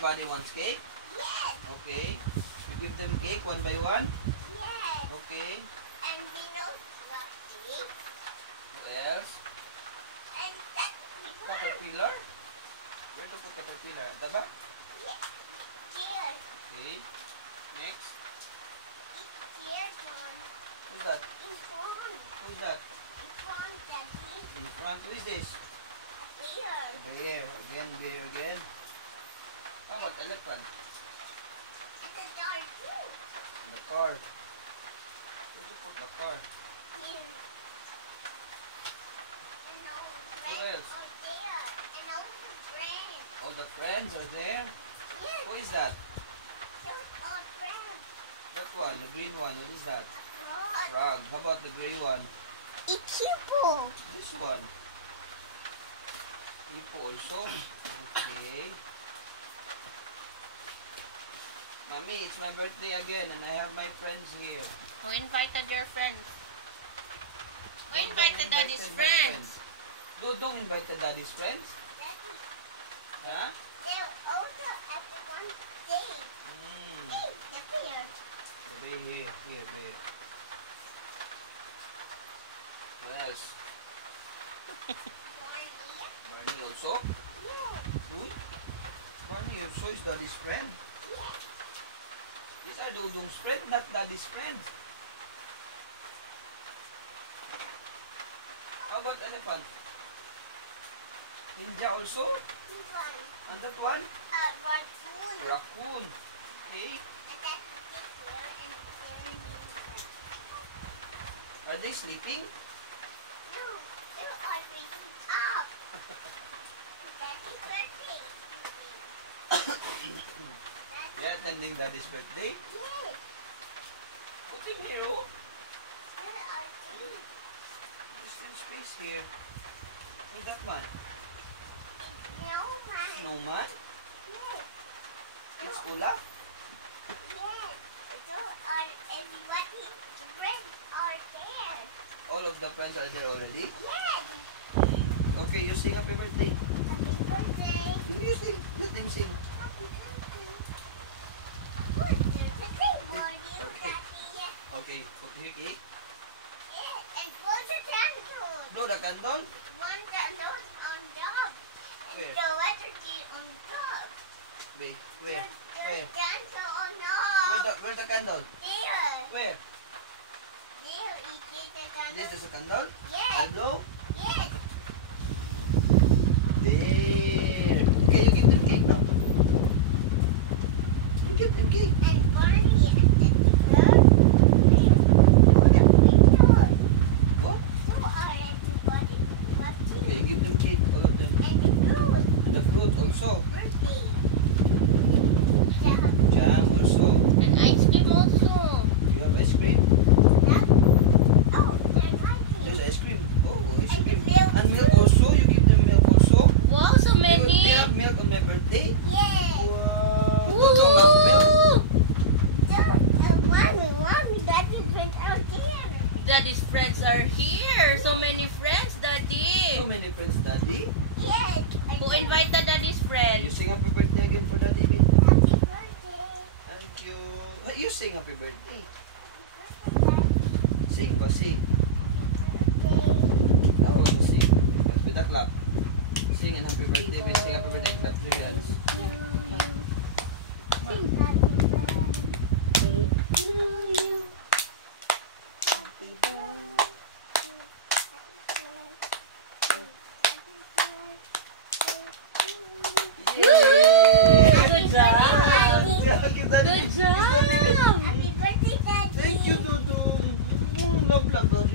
Everybody wants cake? Yes. Okay. You give them cake one by one? Yes. Okay. And we know what cake. What else? And that Caterpillar? Where to put caterpillar? At the back? yes. Here. Okay. Next. Here, John. Who's that? In front. Who's that? In front, Daddy. In front. Who is this? Here. Bear. Again, bear again. How about elephant? It's a dog too. The car. Where to put the car? Here. And all Who friends else? are there. And also friends. All the friends are there. Yes. Who is that? Those are friends. That one, the green one. What is that? A frog. Frog. How about the gray one? It's hippo. This one. Hippo also. Okay. Mommy, it's my birthday again and I have my friends here. Who invited your friends? Who Dudong invited daddy's my friends? Dudong invited daddy's friends? Huh? They're also at one day. Hey, the bear. Be here, be. What else? Barney also? Yes. Good? Barney also is daddy's friend. Yes. These are Dudong's friend, not daddy's friend. How about elephant? Ninja also? This one. And that one? Raccoon. Raccoon. Okay. And that's the bear and the Are they sleeping? no, you are waking up. Daddy's birthday. They're attending daddy's birthday. Yes. Put him here, oh. There are two. There's still space here. Who's that one? No one. Snowman? Yes. It's Olaf? Yes. So are everybody. The friends are there. All of the friends are there already? Yes. Okay, you sing happy birthday. Happy birthday. You sing. Let them sing. Happy birthday. What's your birthday for you, Daddy? Okay, put here cake. Yes. And put the candle. Blow the candle. One candle on top. Where? The electricity on top. Wait, where? The Where? candle on top. Where's the candle? There. Where? There is the candle. This is a candle? Yes. I'll blow. Yes. There. Okay, you give them cake now. You give them cake. And Barney and the bird. What a window. Oh, So are everybody. okay, you give them cake. All of them. And the fruit. And the fruit also. Birthday. Jam also. And ice cream also. You have ice cream? Oh, there's There's ice ice cream. Oh, ice And cream. milk. And milk also. You give them milk also. Wow, so They many. have milk on my birthday. Yes. Wow. Dudong have milk. Mommy, Daddy, put out there. Daddy's friends are here. So many friends, Daddy. So many friends, Daddy. Yes. Who invited daddy's You friends? sing happy birthday again for Daddy. Bin. Happy birthday. Thank you. You sing happy birthday. Happy Sing ba, sing. birthday. Oh, sing. With a clap. Sing and happy birthday. Bin. Sing happy birthday. Clap three hands. Sing happy birthday to you. Yay! Good job. Yeah, give Daddy. Good job. Happy birthday, Daddy. Thank you, Dudong. Love, love, love.